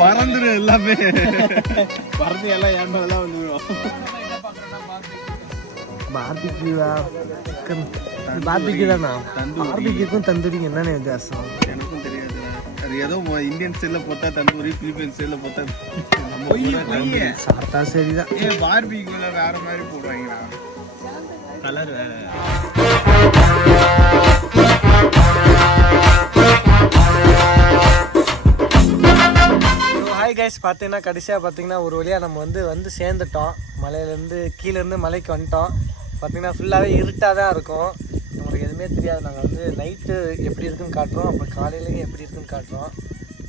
பறந்துடும் எல்லாமே. பறந்து எல்லாம் ஏண்டெல்லாம் வந்துடும். பார்பிக்யூ தானா? பார்பிக்யூக்கும் தந்தூரிக்கு என்னென்ன வித்தியாசம் எனக்கும் தெரியாது. அது ஏதோ இந்தியன் ஸ்டைலில் போட்டா தந்தூரி, பிலிப்பைன் ஸ்டைலில் போட்டா சாப்பிட்டா சரிதான். பார்பிக்யூல வேற மாதிரி போடுறாங்களா? கலர் வேற. ஹாய் கைஸ், பார்த்தீங்கன்னா கடைசியாக பார்த்தீங்கன்னா ஒரு வழியாக நம்ம வந்து சேர்ந்துட்டோம். மலையிலேருந்து கீழேருந்து மலைக்கு வந்துட்டோம். பார்த்தீங்கன்னா ஃபுல்லாகவே இருட்டாக தான் இருக்கும். நம்மளுக்கு எதுவுமே தெரியாது. நாங்கள் வந்து நைட்டு எப்படி இருக்குன்னு காட்டுறோம், அப்புறம் காலையிலேயும் எப்படி இருக்குன்னு காட்டுறோம்.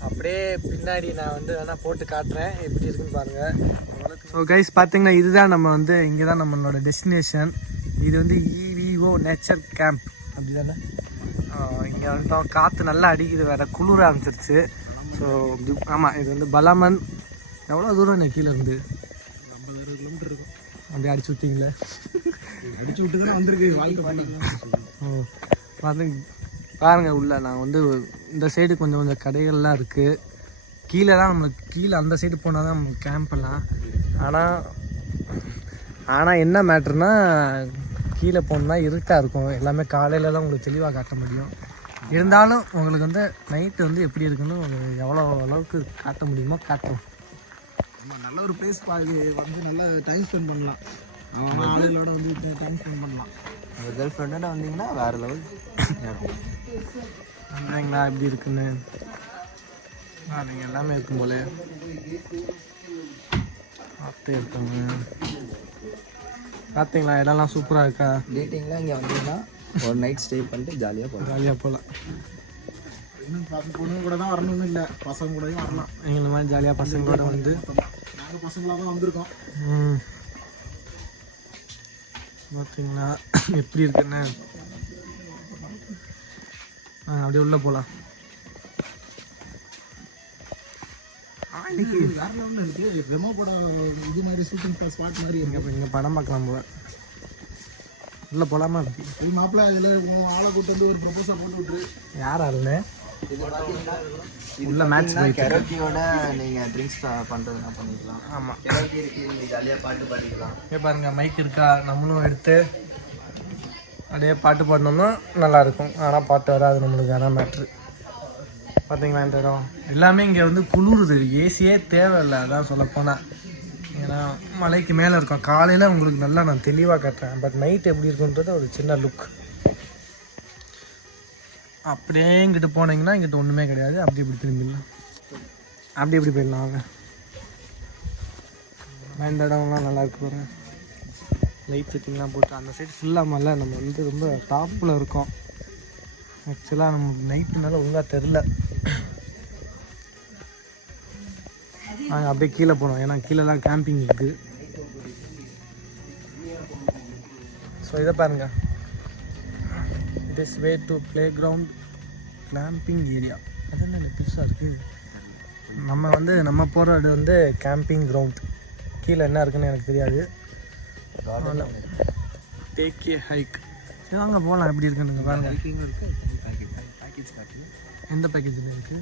அப்படியே பின்னாடி நான் வந்து வேணால் போட்டு காட்டுறேன் எப்படி இருக்குன்னு பாருங்கள். ஸோ கைஸ் பார்த்தீங்கன்னா இதுதான் நம்ம வந்து இங்கே தான் நம்மளோட டெஸ்டினேஷன். இது வந்து EVO நேச்சர் கேம்ப் அப்படி தானே. இங்கே வந்துட்டோம். காற்று நல்லா அடிக்குது, வேறு குளிர ஆரம்பிச்சிருச்சு. ஸோ ஆமாம், இது வந்து பலமன். எவ்வளோ தூரம் என்ன கீழே இருந்து? 50-60 கிலோமீட்டர் இருக்கும். அப்படியே அடிச்சு விட்டீங்களே? அடிச்சு விட்டு தான் வந்திருக்கு வாழ்க்கை பண்ணிக்கலாம். பாருங்கள் உள்ள நாங்கள் வந்து இந்த சைடு கொஞ்சம் கடைகள்லாம் இருக்குது. கீழே தான் நம்மளுக்கு கீழே அந்த சைடு போனால் தான் நம்மளுக்கு கேம்ப்லாம். ஆனால் என்ன மேட்ருனா கீழே போகணுன்னா இருட்டாக இருக்கும். எல்லாமே காலையில் தான் உங்களுக்கு தெளிவாக காட்ட முடியும். இருந்தாலும் உங்களுக்கு வந்து நைட்டு வந்து எப்படி இருக்குன்னு எவ்வளோ அளவுக்கு காட்ட முடியுமோ காட்டுறோம். ஆமாம், நல்ல ஒரு பிளேஸ் இது வந்து நல்லா டைம் ஸ்பெண்ட் பண்ணலாம். அவன் ஆளுகளோட வந்து டைம் ஸ்பெண்ட் பண்ணலாம். அந்த கேர்ள் ஃப்ரெண்டோட வந்தீங்கன்னா வேறு லெவல் வந்துங்களா எப்படி இருக்குன்னு. நீங்கள் எல்லாமே இருக்கும் போல பார்த்து இருக்காங்க. பார்த்தீங்களா இடம்லாம் சூப்பராக இருக்கா? டேட்டிங்லாம் இங்கே வந்தீங்கன்னா ஒரு நைட் ஸ்டே பண்ணிட்டு ஜாலியாக போகலாம். இன்னும் பொண்ணுங்க கூட தான் வரணும்னு இல்லை, பசங்க கூடயும் வரலாம். எங்களை மாதிரி ஜாலியாக பசங்களோட வந்து நாங்கள் பசங்களாக தான் வந்திருக்கோம். பார்த்தீங்களா எப்படி இருக்குன்னு. அப்படியே உள்ளே போகலாம். இன்னைக்கு வேற லெவலில் இருக்குது. ரெமோ படம் இது மாதிரி ஷூட்டிங் ஸ்பாட் மாதிரி இருக்கு. இங்கே படம் பார்க்கலாம் போல. உள்ளே போகலாமா? இது மாப்பிள்ள அதில் ஆளை கூட்டு வந்து ஒரு ப்ரொபோசல் போட்டு விட்டுரு. யார் ஆளுன்னு உள்ள மேட்ச் கரோக்கியோட நீங்கள் ட்ரிங்க்ஸ் பண்ணுறதுனா பண்ணிக்கலாம். ஆமாம், கரோக்கி இருக்கு, நீங்கள் ஜாலியாக பாட்டு பாடிக்கலாம். பாருங்கள் மைக் இருக்கா, நம்மளும் எடுத்து அப்படியே பாட்டு பாடினோம்னா நல்லாயிருக்கும். ஆனால் பாட்டு வராது நம்மளுக்கு. ஆனால் மேட்ரு பார்த்தீங்களா இந்த இடம் எல்லாமே இங்கே வந்து குளிருது. ஏசியே தேவையில்லை அதான் சொல்லப்போனால். ஏன்னா மலைக்கு மேலே இருக்கும். காலையில் உங்களுக்கு நல்லா நான் தெளிவாக காட்டுறேன். பட் நைட் எப்படி இருக்குன்றது ஒரு சின்ன லுக். அப்படியே இங்கிட்டு போனீங்கன்னா இங்கிட்ட ஒன்றுமே கிடையாது. அப்படி இப்படி திரும்பிடலாம், அப்படி இப்படி போயிடலாம். வாங்க, இந்த இடம்லாம் நல்லா இருக்கு பாருங்க. லைட் செட்டிங்லாம் போட்டு அந்த சைடு ஃபுல்லாக மலை. நம்ம வந்து ரொம்ப டாப்பில் இருக்கோம். ஆக்சுவலாக நம்ம நைட்டுனால ஒழுங்காக தெரில. நாங்கள் அப்படியே கீழே போனோம், ஏன்னா கீழேலாம் கேம்பிங் இருக்குது. ஸோ இதை பாருங்க, it is way to play ground camping area. அது என்ன பெருசாக இருக்குது. நம்ம போகிறது வந்து கேம்பிங் கிரவுண்ட். கீழே என்ன இருக்குன்னு எனக்கு தெரியாது. Take a hike. வாங்க போகலாம். எப்படி இருக்குன்னு பாருங்கள். எந்த பேக்கேஜில் இருக்குது?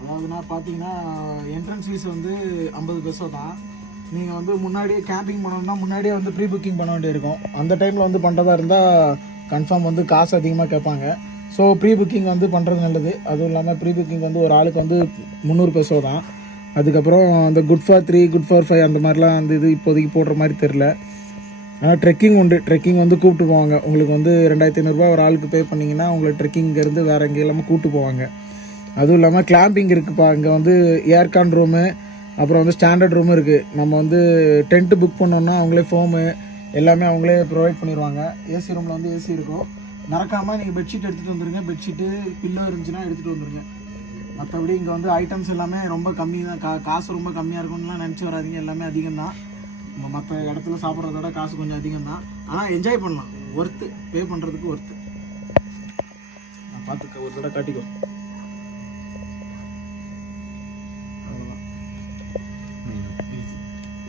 அதாவதுனா பார்த்தீங்கன்னா என்ட்ரன்ஸ் ஃபீஸ் வந்து 50 பெசோ தான். நீங்கள் வந்து முன்னாடியே கேம்பிங் பண்ணணும்னா முன்னாடியே வந்து ப்ரீ புக்கிங் பண்ண வேண்டியிருக்கும். அந்த டைமில் வந்து பண்ணுறதா இருந்தால் கன்ஃபார்ம் வந்து காசு அதிகமாக கேட்பாங்க. ஸோ ப்ரீ புக்கிங் வந்து பண்ணுறது நல்லது. அதுவும் இல்லாமல் ப்ரீ புக்கிங் வந்து ஒரு ஆளுக்கு வந்து 300 பெசோ தான். அதுக்கப்புறம் அந்த குட் ஃபார் 3, குட் ஃபார் 5 அந்த மாதிரிலாம் அந்த இது இப்போதைக்கு போடுற மாதிரி தெரில. ஆனால் ட்ரெக்கிங் உண்டு. ட்ரெக்கிங் வந்து கூப்பிட்டு போவாங்க. உங்களுக்கு வந்து 2500 ஒரு ஆளுக்கு பே பண்ணிங்கன்னா உங்களை ட்ரெக்கிங்கிறது வேறு எங்கே இல்லாமல் கூப்பிட்டு போவாங்க. அதுவும் இல்லாமல் கிளாம்பிங் இருக்குதுப்பா. இங்கே வந்து ஏர்கான் ரூமு, அப்புறம் வந்து ஸ்டாண்டர்ட் ரூமும் இருக்குது. நம்ம வந்து டென்ட்டு புக் பண்ணோன்னா அவங்களே ஃபோமு எல்லாமே அவங்களே ப்ரொவைட் பண்ணிடுவாங்க. ஏசி ரூமில் வந்து ஏசி இருக்கும். மறக்காமல் நீங்கள் பெட்ஷீட் எடுத்துகிட்டு வந்துடுங்க. பெட்ஷீட்டு பில்லோ இருந்துச்சுன்னா எடுத்துகிட்டு வந்துடுங்க. மற்றபடி இங்கே வந்து ஐட்டம்ஸ் எல்லாமே ரொம்ப கம்மி தான். காசு ரொம்ப கம்மியாக இருக்கும்னுலாம் நினச்சி வராதிங்க. எல்லாமே அதிகம் தான். நம்ம மற்ற இடத்துல சாப்பிட்றத விட காசு கொஞ்சம் அதிகம் தான். ஆனால் என்ஜாய் பண்ணலாம். ஒர்த்து, பே பண்ணுறதுக்கு ஒர்த்து. நான் பார்த்துக்க ஒரு தடவை காட்டிக்கோ.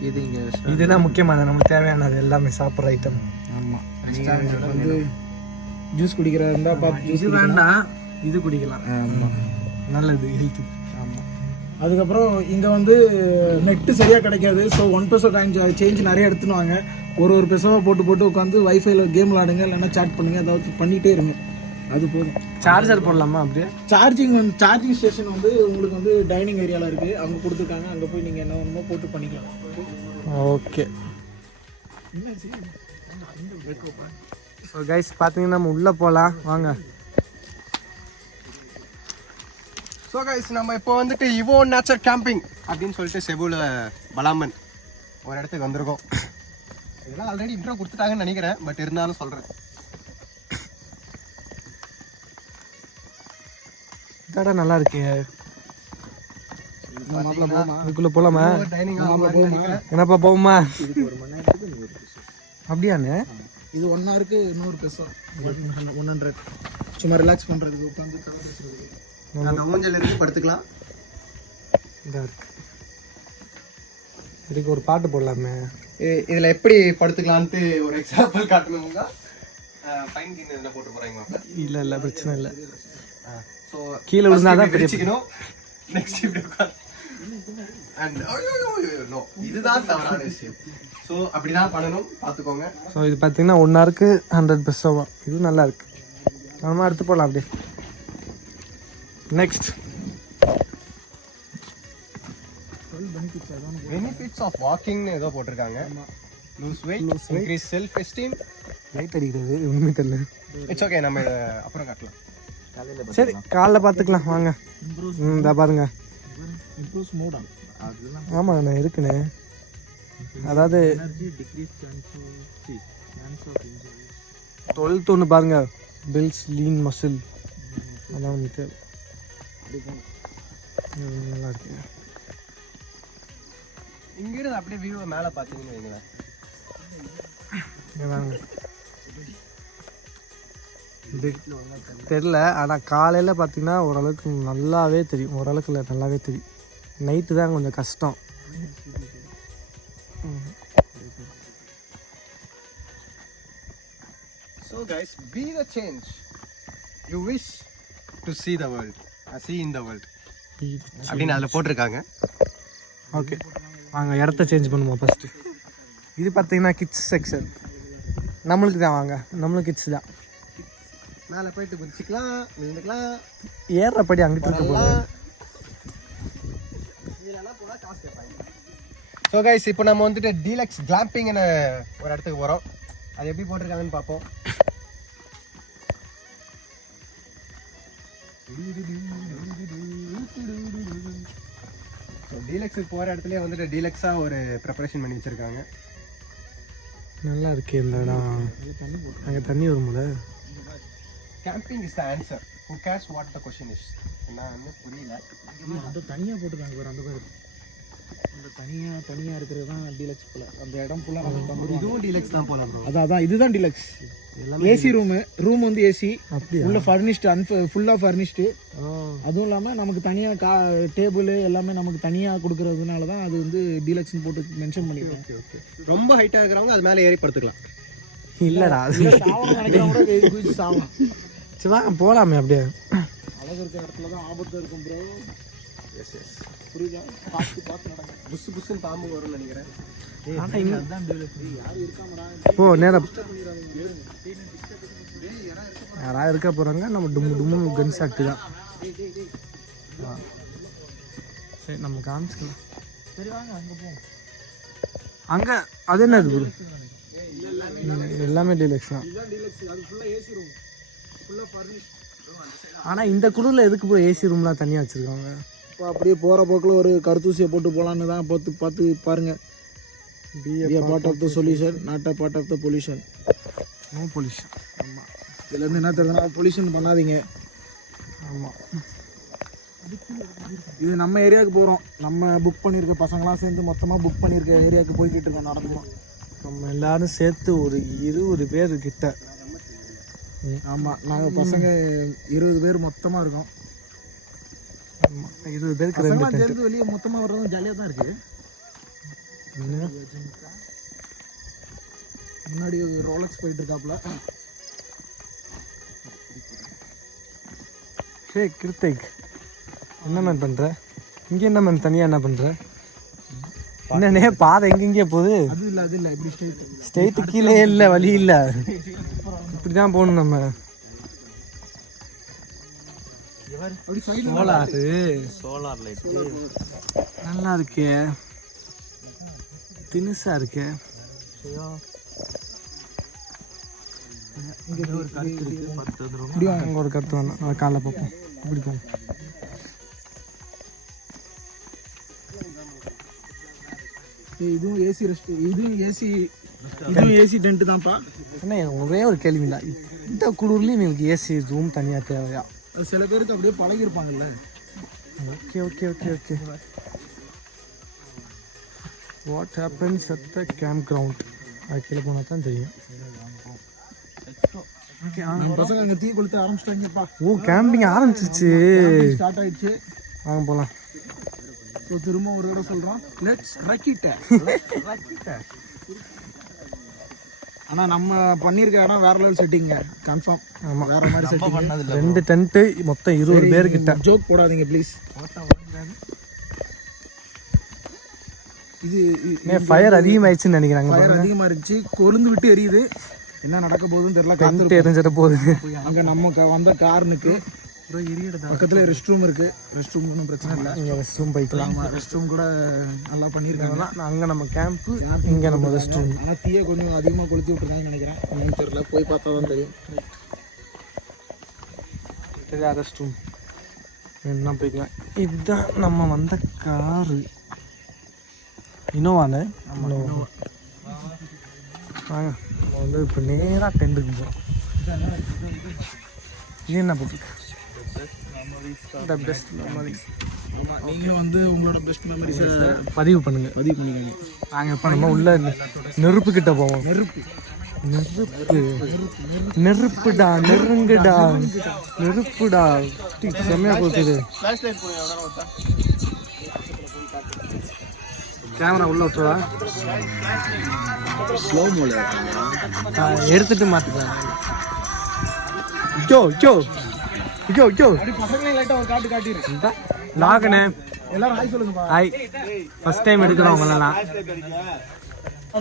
இது இங்கே இதுதான் முக்கியமானது, நம்மளுக்கு தேவையானது எல்லாமே சாப்பிட்ற ஐட்டம். ஆமாம், நீங்கள் வந்து ஜூஸ் குடிக்கிறதா இருந்தால் பார்த்து ஜூஸ் இது வேண்டாம், இது குடிக்கலாம். ஆமாம், நல்லது ஹெல்த்து. ஆமாம். அதுக்கப்புறம் இங்கே வந்து நெட்டு சரியாக கிடைக்காது. ஸோ 1 பெசோ சேஞ்ச் நிறைய எடுத்துன்னு வாங்க. ஒரு பெசோவை போட்டு உட்காந்து வைஃபைல கேம் விளாடுங்க, இல்லைன்னா சேட் பண்ணுங்கள், ஏதாவது பண்ணிகிட்டே இருங்க, அது போதும். சார்ஜர் போடலாமா அப்படியே? சார்ஜிங் ஸ்டேஷன் வந்து உங்களுக்கு வந்து டைனிங் ஏரியாவில் இருக்குது, அங்கே கொடுத்துருக்காங்க. அங்கே போய் நீங்கள் என்ன வேணுமோ போட்டு பண்ணிக்கலாம். ஓகே. ஸோ கைஸ் பார்த்தீங்கன்னா நம்ம உள்ளே போகலாம் வாங்க. ஸோ கைஸ் நம்ம இப்போ வந்துட்டு EVO நேச்சர் கேம்பிங் அப்படின்னு சொல்லிட்டு செபுவில் பலாம்பன் ஒரு இடத்துக்கு வந்திருக்கோம். இதெல்லாம் ஆல்ரெடி இன்ட்ரோ கொடுத்துட்டாங்கன்னு நினைக்கிறேன், பட் இருந்தாலும் சொல்கிறேன். இதாடா நல்லா இருக்கே. இதுக்குள்ளே போகலாமா? என்னப்பா போகுமா? அப்படியாண்ணே? இது 1 ஹவருக்கு 100 பெசோ, 100. சும்மா ரிலாக்ஸ் பண்ணுறதுக்கு உட்காந்து ஊஞ்சல் இருந்து படுத்துக்கலாம். இதாக இருக்கு. இதுக்கு ஒரு பாட்டு போடலாமே. இதில் எப்படி படுத்துக்கலான்ட்டு ஒரு எக்ஸாம்பிள் காட்டணுங்க. ஃபைன் கீழ் இதில் போட்டு போகிறாங்க. இல்லை பிரச்சனை இல்லை. ஸோ கீழே விழுந்தாதான் பிரிச்சுக்கணும். நெக்ஸ்ட் இப்படி உட்காந்து இதுதான் தவறான விஷயம். ஸோ அப்படிதான் பண்ணணும், பார்த்துக்கோங்க. ஸோ இது பார்த்தீங்கன்னா 1 ஹவருக்கு 100 பெசோவா. இது நல்லா இருக்கு. நம்ம எடுத்து போகலாம் அப்படியே. நெக்ஸ்ட் பெனிஃபிட்ஸ் ஆஃப் வாக்கிங்னு ஏதோ போட்டிருக்காங்க. Lose weight, increase self esteem. Light அடிக்கிறது ஒன்றுமே தெரியல. இட்ஸ் ஓகே, நம்ம இதை அப்புறம் காட்டலாம். சரி காலைல பார்த்துக்கலாம் வாங்க. இதை பாருங்க. ஆமாண்ணே இருக்குண்ணே. அதாவது 12th ஒன்று பாருங்க, பில்ஸ் லீன் மசில், அதான் வந்துட்டு நல்லா இருக்கு. இங்கிருந்து அப்படியே வியூவை மேலே பார்த்தீங்கன்னு வைங்களேன். வாங்க. இது தெரில, ஆனால் காலையில் பார்த்தீங்கன்னா ஓரளவுக்கு நல்லாவே தெரியும். ஓரளவுக்கு இல்லை, நல்லாவே தெரியும். நைட்டு தான் கொஞ்சம் கஷ்டம். So guys, be the change you wish to see the world, see in the world அப்படின்னு அதில் போட்டிருக்காங்க. ஓகே வாங்க இடத்த சேஞ்ச் பண்ணுவோம் ஃபஸ்ட்டு. இது பார்த்தீங்கன்னா கிட்ஸ் செக்ஷன். நம்மளுக்கு தான் வாங்க, நம்மளுக்கு கிட்ஸ் தான். மேலே போயிட்டு குதிச்சிக்கலாம், விழுந்துக்கலாம், ஏறுறபடி அங்கிட்டு போகலாம். ஸோ கைஸ் இப்போ நம்ம வந்துட்டு டீலக்ஸ் கிளாம்பிங்னு ஒரு இடத்துக்கு போகிறோம். அது எப்படி போட்டிருக்காங்கன்னு பார்ப்போம். ஸோ டீலக்ஸுக்கு போகிற இடத்துலேயே வந்துட்டு டீலக்ஸாக ஒரு ப்ரிப்பரேஷன் பண்ணி வச்சுருக்காங்க. நல்லா இருக்கு இந்த இடம். அங்கே தண்ணி வரும்போது camping is the answer. Who CARES what the question is. என்ன புரியல. அந்த தனியாக போட்டுருக்காங்க பாரு, அந்த பேர் அந்த தனியாக இருக்கிறது தான் டீலக்ஸ் போல. அந்த இடம் ஃபுல்லாக நம்ம இதுவும் டீலக்ஸ் தான் போல ப்ரோ. அதான் இதுதான் டீலக்ஸ். ஏசி ரூம் வந்து ஏசி உள்ள ஃபர்னிஷ்டு, ஃபுல்லாக ஃபர்னிஷ்டு. அதுவும் இல்லாமல் நமக்கு தனியாக டேபிள் எல்லாமே நமக்கு தனியாக கொடுக்கறதுனால தான் அது வந்து டீலக்ஸ்னு போட்டு மென்ஷன் பண்ணியிருக்கேன். ரொம்ப ஹைட்டாக இருக்கிறவங்க அது மேலே ஏறி படுத்துக்கலாம். இல்லைடா நினைக்கிறவங்க கூட குதிச்சு சாகலாம். சரி வாங்க போகலாமே அப்படியே. அழகு இருக்கிற இடத்துல தான் ஆபத்து இருக்கும் ப்ரோ. எஸ் புரியுதா? பார்த்து நடங்க. புஸ்ஸுன்னு பாம்பு வரும்னு நினைக்கிறேன். போ நேரம் யாராவது இருக்க போகிறாங்க. நம்ம டும்மு கன் சாட்டு தான். சரி நம்ம காமிச்சிக்கலாம். சரி வாங்க அங்கே போவோம். அங்கே அது என்ன இது எல்லாமே டீலக்ஸ் தான். ஆனால் இந்த குழுவில் எதுக்கு போய் ஏசி ரூம்லாம் தனியாக வச்சுருக்காங்க? இப்போ அப்படியே போகிற போக்கில் ஒரு கருத்தூசியை போட்டு போகலான்னு தான் பார்த்து பாருங்கள். Be a part of the solution, not a part of the pollution. No pollution. ஆமாம், இதுலேருந்து என்ன தெரியுதுன்னா பொல்யூஷன் பண்ணாதீங்க. ஆமாம், இது நம்ம ஏரியாவுக்கு போகிறோம். நம்ம புக் பண்ணியிருக்க பசங்களாம் சேர்ந்து மொத்தமாக புக் பண்ணியிருக்க ஏரியாவுக்கு போய்கிட்டு இருக்கோம், நடந்துடும். நம்ம எல்லாரும் சேர்த்து ஒரு 20 பேர் கிட்ட. ஆமாம், நாங்கள் பசங்க 20 பேர் மொத்தமாக இருக்கோம். ஆமாம், 20 பேருக்கு பசங்களாம் சேர்ந்து வெளியே மொத்தமாக வர்றதும் ஜாலியாக தான் இருக்குது. முன்னாடி ரோலக்ஸ் போயிட்டு இருக்காப்ல. ஹே கிருத்திக், என்ன மேன் பண்ணுற இங்கே? என்ன மேன் தனியாக என்ன பண்ணுற? என்னண்ணே பாதை எங்கெங்கே போகுது? அது இல்லை இப்படி ஸ்ட்ரெயிட்டு கீழே இல்லை, வழி இல்லை, இப்படி தான் போகணும் நம்ம. சோலார் லைட்டு நல்லா இருக்கே, தினுசா இருக்கே. இங்கே ஒரு கருத்து இருக்கு. அங்கே ஒரு கருத்து வேணும், காலைல பார்ப்போம். இப்படி போகும். இதுவும் ஏசி ரெஸ்ட், இதுவும் ஏசி டென்ட் தான்ப்பா. என்ன ஒரே ஒரு கேள்விங்களா, இந்த குளிர்லேயும் உங்களுக்கு ஏசி ரூம் தனியாக தேவையா? அது சில பேருக்கு அப்படியே பழகிருப்பாங்கல்ல. Okay okay okay okay. What happens at the camp ground? அது கீழே போனால் தான் தெரியும். ஓகே, பசங்க அங்கே தீ கொளுத்த ஆரம்பிச்சிட்டாங்கப்பா. ஓ, கேம்பிங் ஆரம்பிச்சிருச்சு, ஸ்டார்ட் ஆயிடுச்சு. வாங்க போகலாம். ஸோ திரும்ப ஒரு தடவை சொல்கிறோம், லெட்ஸ் ரக்கிட்ட. ஆனால் நம்ம பண்ணியிருக்க இடம் வேற லெவல் செட்டிங்க, கன்ஃபார்ம். ஆமாம், வேற மாதிரி செட்டிங். 2 டென்ட்டு, மொத்தம் 20 பேர்கிட்ட. ஜோக் போடாதீங்க ப்ளீஸ். இது ஃபயர் அதிகமாகிடுச்சுன்னு நினைக்கிறாங்க. ஃபயர் அதிகமாக இருந்துச்சு, கொழுந்து விட்டு எரியுது. என்ன நடக்க போகுதுன்னு தெரியல. டென்ட் எரிஞ்சிட போகுது. அங்கே நம்ம வந்த காரனுக்கு பக்கத்துல ரெஸ்ட் ரூம் இருக்கு. ரெஸ்ட் ரூம் ஒன்றும் பிரச்சனை இல்லை, இங்கே ரெஸ்ட் ரூம் போய்க்கலாம். ரெஸ்ட் ரூம் கூட நல்லா பண்ணியிருக்காங்க. அங்கே நம்ம கேம்ப்பு, இங்கே நம்ம ரெஸ்ட் ரூம். ஆனால் தீயை கொஞ்சம் அதிகமாக கொளுத்தி விட்டுருக்காங்கன்னு நினைக்கிறேன். ஒன்றும் தெரியல, போய் பார்த்தா தான் தெரியும். ரெஸ்ட் ரூம் என்ன போய்க்கலாம். இதுதான் நம்ம வந்த காரு, இனோவாண்ணே. வாங்க, நம்ம வந்து இப்போ நேராக டென்ட்டுக்கு போகிறோம். இது என்ன போட்டிருக்கு? The best memories. நீங்களும் வந்து உங்களோட பெஸ்ட் மெமரிஸை பதிவு பண்ணிக்கோங்க. நாங்கள் இப்போ நம்ம உள்ள நெருப்பு கிட்ட போவோம். நெருப்புடா, நெருங்குடா, நெருப்புடா. செம்மையா போகுது. கேமரா உள்ள விட்டுவா, ஸ்லோ மோல எடுத்துட்டு மாத்திக்கலாம். ஜோ ஜோ ஜோ ஜோ பசங்களே லைட்டாக ஒரு காட்டு காட்டிடுறேன். லாகனே எல்லாரும் ஹாய் சொல்லுங்கப்பா. ஹாய், ஃபர்ஸ்ட் டைம் எடுக்கிறோம் உங்களெல்லாம்.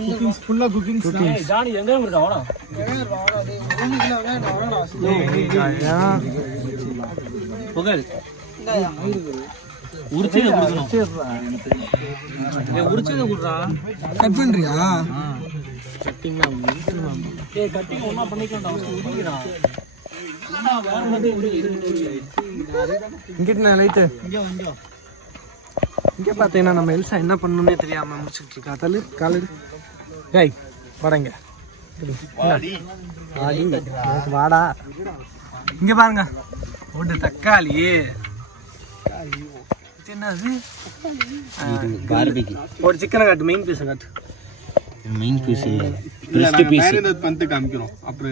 குக்கிங்ஸ், ஃபுல்லாக குக்கிங்ஸ். ஜானி எங்கே இருக்கா? வாடா புகழ் உரிச்சதை கொடுறா. கட் பண்ணுறியா? கட்டிங்லாம் கட்டிங் ஒன்றா பண்ணிக்கலாம். இங்கிட்ட லைட்டு இங்கே பார்த்தீங்கன்னா நம்ம எல்சா என்ன பண்ணணும்னே தெரியாமல் முடிச்சுட்டு இருக்கா. தள்ளு காலு. ஏய் வாடங்க, வாடா. இங்கே பாருங்க, ஒரு தக்காளி. என்னது? ஒரு சிக்கனை காட்டு, மெயின் பீஸை காட்டு. மெயின் பீஸ் இல்லை, பந்து காமிக்கிறோம் அப்புறம்.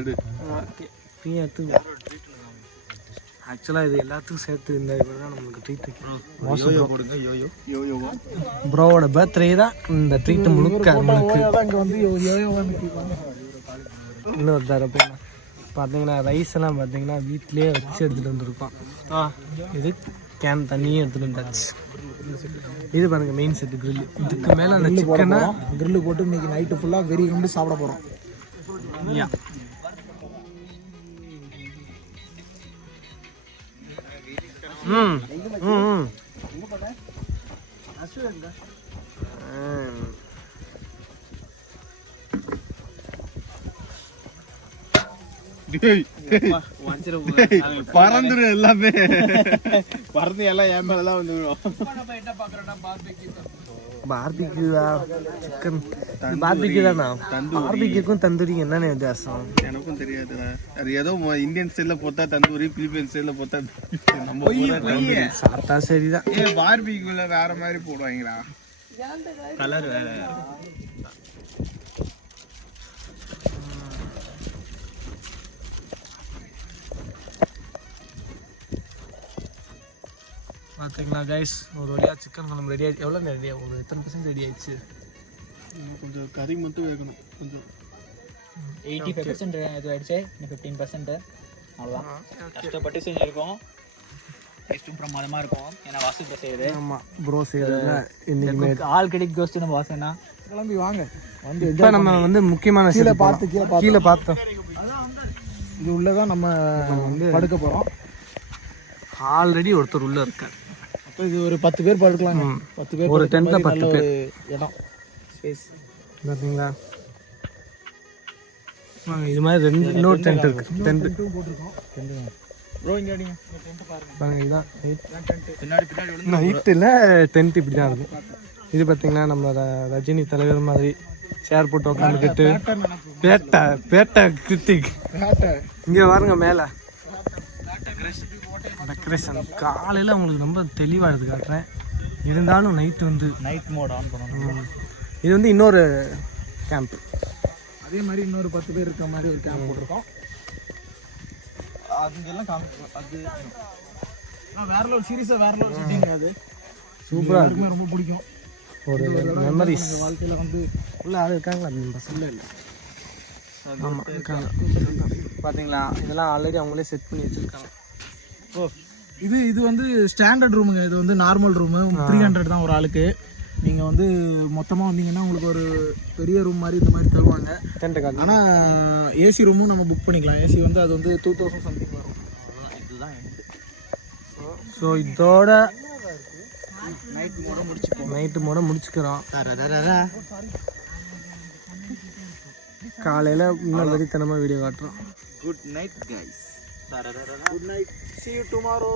ஆக்சுவலாக இது எல்லாத்துக்கும் சேர்த்து இந்த தான் நம்மளுக்கு ட்ரீட் வைக்கணும். ப்ரோவோட பர்த்டே தான் இந்த ட்ரீட்டு முழுக்க நம்மளுக்கு. இன்னொரு தடவை பார்த்தீங்கன்னா ரைஸ் எல்லாம் பார்த்தீங்கன்னா வீட்டிலேயே வச்சு எடுத்துகிட்டு வந்துருக்கோம். இது கேன் தண்ணியே எடுத்துகிட்டு வந்தாச்சு. இது பாருங்க மெயின் செட்டு கிரில். இதுக்கு மேலே அந்த சிக்கனை கிரில்லு போட்டு இன்னைக்கு நைட்டு ஃபுல்லாக வெறி கொண்டு சாப்பிட போகிறோம். யா, பறந்துரு எல்லாமே, பறந்து எல்லாம் என் மேலதான் வந்துடும். பார்பிக்யூவா சிக்கன்? பார்பிக்யூ தானா? பார்பிக்யூக்கும் தந்தூரிக்கும் என்னென்ன வித்தியாசம்? எனக்கும் தெரியாதுடா. அது ஏதோ இந்தியன் ஸ்டைல்ல போட்டா தந்தூரி, பிலிப்பைன் ஸ்டைல்ல போட்டா நம்ம சாப்பிட்டா சரிதான். பார்பிக்யூல வேற மாதிரி போடுவாங்கடா, கலர் வேற. பார்த்தீங்களா கைஸ், ஒரு வழியாக சிக்கன் குழம்பு ரெடி ஆகிடுச்சு. எவ்வளோ ரெடி ஆகும்? ஒரு எத்தனை % ரெடி ஆயிடுச்சு? கொஞ்சம் கறி மட்டும் வேகணும் கொஞ்சம். 85% இது ஆயிடுச்சு, இன்னும் 15% அவ்வளோதான். கஷ்டப்பட்டு செஞ்சுருக்கோம், டேஸ்ட்டும் பிரமாதமாக இருக்கும். ஏன்னா வாசு ப்ரோ செய்யுது. ஆமாம் ப்ரோ செய்யறதுல இன்னைக்கு ஆல் கிரெடிட் கோஸ் டு நம்ம வாசனா. கிளம்பி வாங்க வந்து இப்போ நம்ம வந்து முக்கியமான கீழே விஷயம் பார்த்து கீழே பார்த்தோம். இது உள்ளதான் நம்ம வந்து படுக்க போகிறோம். ஆல்ரெடி ஒருத்தர் உள்ள இருக்கார். அப்போ இது ஒரு 10 பேர் படுக்கலாங்க. 10 பேர் ஒரு படுக்கிற டென்ட்ல மாதிரி 10 நல்ல பேர். ஒரு இடம் ஸ்பேஸ். பார்த்தீங்களா இது மாதிரி இன்னொரு டென்ட் இருக்கு. டென்ட் போட்டிருக்கோம். ப்ரோ இங்கே அடிங்க. இந்த டென்ட் பாருங்க. பாருங்க இதுதான் பின்னாடி நைட்டில் டென்ட் இப்படி தான் இருக்கும். இது பார்த்தீங்கன்னா நம்ம ரஜினி தலைவர் மாதிரி சேர் போட்டு உட்காந்துக்கிட்டு பேட்டை கிருத்திக் இங்கே பாருங்க மேலே டெக்கரேஷன். காலையில் உங்களுக்கு ரொம்ப தெளிவாக எடுத்து காட்டுறேன். இருந்தாலும் நைட்டு வந்து நைட் மோட் ஆன் பண்ணணும். இது வந்து இன்னொரு கேம்ப். அதே மாதிரி இன்னொரு 10 பேர் இருக்கிற மாதிரி ஒரு கேம்ப் போட்டிருக்கோம். அதுங்கெல்லாம் காமிக்கும். அது வேற லெவல் சீரியஸாக வேற லெவல் செட்டிங். அது சூப்பராக இருக்குமே, ரொம்ப பிடிக்கும். ஒரு மெமரிஸ். வாழ்க்கையில் வந்து உள்ள ஆள் இருக்காங்களா பசங்க? இல்லை ஆமாம் இருக்காங்க. பார்த்தீங்களா இதெல்லாம் ஆல்ரெடி அவங்களே செட் பண்ணி வச்சுருக்காங்க. இது வந்து ஸ்டாண்டர்ட் ரூமுங்க. இது வந்து நார்மல் ரூமு 300 தான் ஒரு ஆளுக்கு. நீங்கள் வந்து மொத்தமாக வந்தீங்கன்னா உங்களுக்கு ஒரு பெரிய ரூம் மாதிரி இந்த மாதிரி தருவாங்க. Tent card. ஆனால் ஏசி ரூமும் நம்ம புக் பண்ணிக்கலாம். ஏசி வந்து அது வந்து 2000 சம்திங் வரும். இதுதான் ஸோ இதோட நைட்டு மோட முடிச்சுக்கிறோம். காலையில் இன்னும் வெறித்தனமாக வீடியோ காட்டுறோம். Good night guys. Good night. See you tomorrow.